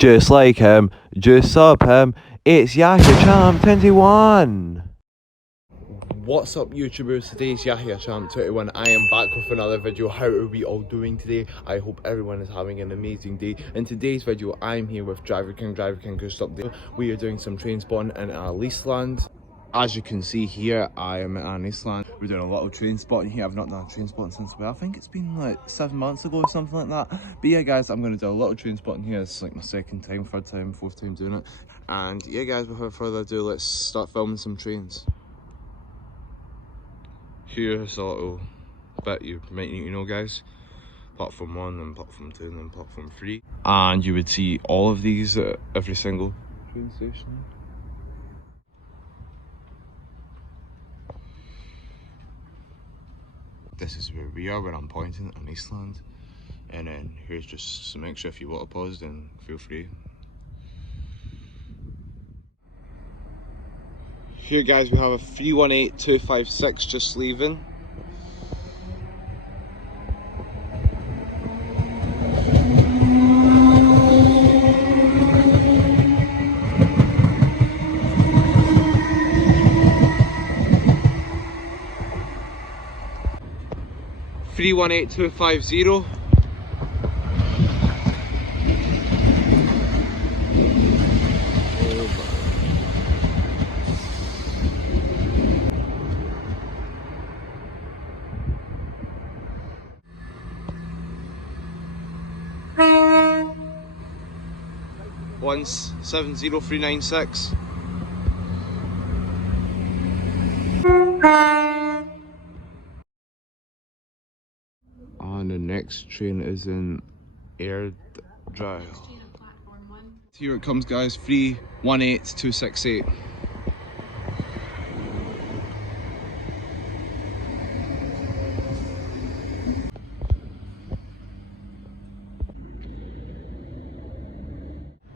Just like him, just up him, it's Yahya Champ 21. What's up YouTubers, today is Yahya Champ 21. I am back with another video. How are we all doing today? I hope everyone is having an amazing day. In today's video, I'm here with Driverking just up there. We are doing some train spotting in Anniesland. As you can see here, I am at Anniesland. We're doing a lot of train spotting here. I've not done a train spotting since, well, I think it's been like 7 months ago or something like that. But yeah guys, I'm going to do a lot of train spotting here. It's like my second time, third time, fourth time doing it. And yeah guys, without further ado, let's start filming some trains. Here's a little bit you might need to know guys. Platform 1, then platform 2, and then platform 3. And you would see all of these at every single train station. This is where we are, where I'm pointing at Anniesland. And then here's just some extra. If you want to pause, then feel free. Here guys, we have a 318256 just leaving. Three 18250. One 70396. And the next train is in Air Drive. Here it comes guys, 318268.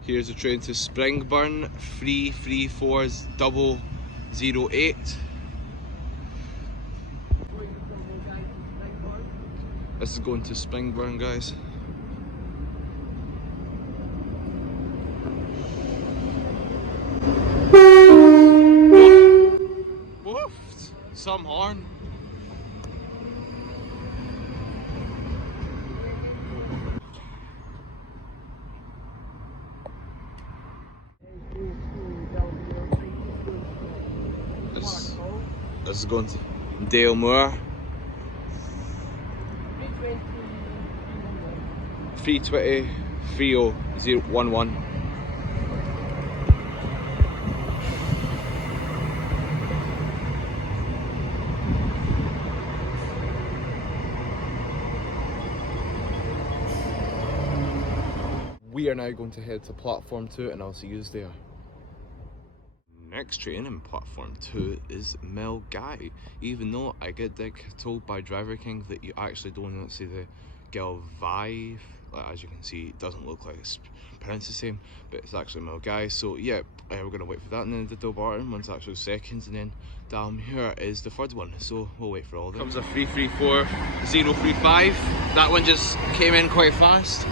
Here's a train to Springburn, 334008. This is going to Springburn guys. Woofed! Some horn. This is going to Dale Moor. 320 30011. We are now going to head to platform 2 and I'll see you there. Next train in platform 2 is Melgai. Even though I get told by Driverking that you actually don't see the Gelvive, as you can see it doesn't look like it's pronounced the same, but it's actually Melgai. So yeah, we're going to wait for that, and then the Dilbarton one's actually seconds, and then down here is the third one, so we'll wait for all of them. Comes a 334035. That one just came in quite fast.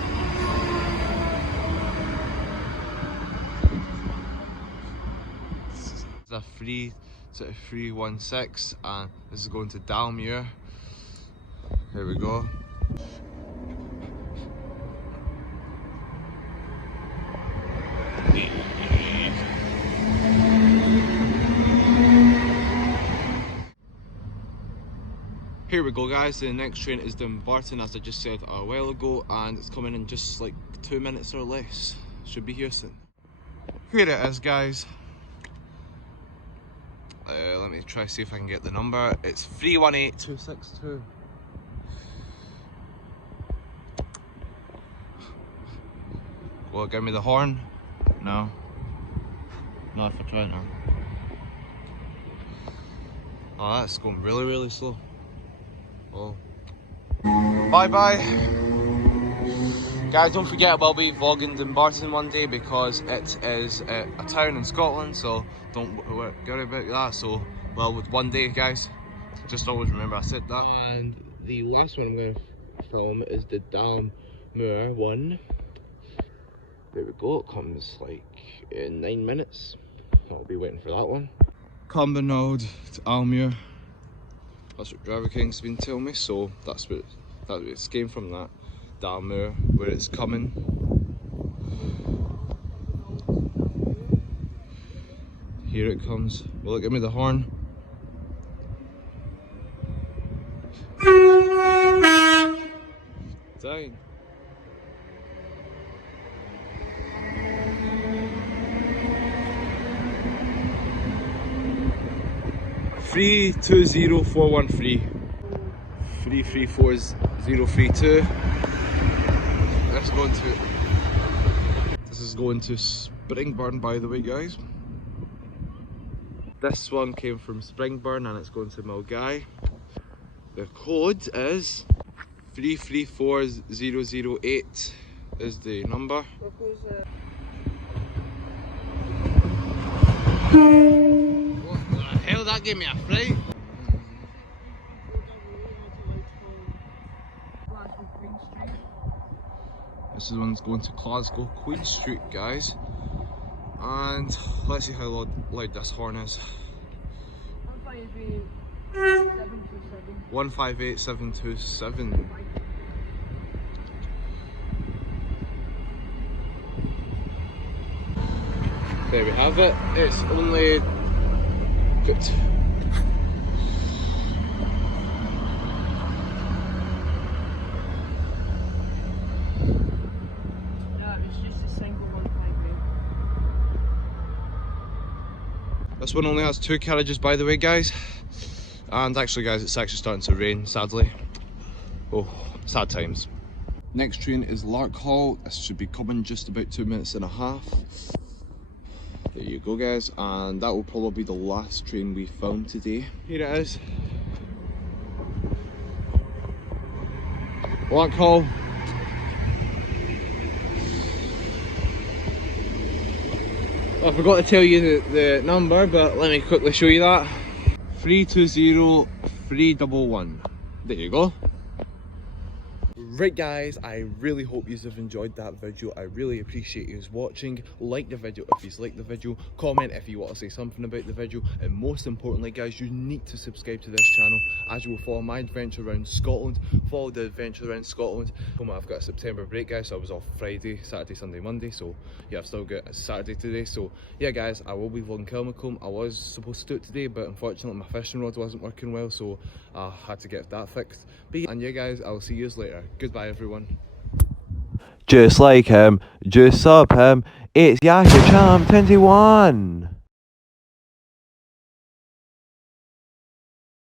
A 316, and this is going to Dalmuir. Here we go. Here we go guys, the next train is Dumbarton, as I just said a while ago, and it's coming in just like 2 minutes or less. Should be here soon. Here it is guys. Let me try see if I can get the number. It's 318262. Well, give me the horn. No. Not if I try now. Oh, that's going really slow. Oh. Bye bye. Guys, don't forget we'll be vlogging Dumbarton one day because it is a town in Scotland, so don't worry about that. So, well, with one day, guys, just always remember I said that. And the last one I'm going to film is the Dalmuir one. There we go, it comes like in 9 minutes. I'll be waiting for that one. Cumbernauld to Almuir. That's what Driverking's been telling me, so that's what it's came from, that Almuir, where it's coming. Here it comes. Will it give me the horn? Dang. Three 20413. 334032. This is going to Springburn, by the way, guys. This one came from Springburn and it's going to Milgai. The code is 334008 is the number. What the hell, that gave me a fright. This is one's going to Glasgow Queen Street, guys. And let's see how loud this horn is. 158727. There we have it. It's only good. This one only has 2 carriages, by the way, guys. And actually, guys, it's actually starting to rain, sadly. Oh, sad times. Next train is Larkhall. This should be coming just about 2.5 minutes. There you go, guys. And that will probably be the last train we found today. Here it is. Larkhall. I forgot to tell you the number, but let me quickly show you that. 320311. There you go. Right, guys, I really hope you have enjoyed that video. I really appreciate you watching. Like the video if you like the video, comment if you want to say something about the video, and most importantly, guys, you need to subscribe to this channel as you will follow my adventure around Scotland. Follow the adventure around Scotland. I've got a September break, guys, so I was off Friday, Saturday, Sunday, Monday, so yeah, I've still got a Saturday today. So yeah, guys, I will be vlogging Kilmacombe. I was supposed to do it today, but unfortunately my fishing rod wasn't working well, so I had to get that fixed. And yeah, guys, I'll see you later. Goodbye, everyone. Just like him, just sub him, it's Yahya Charm 21.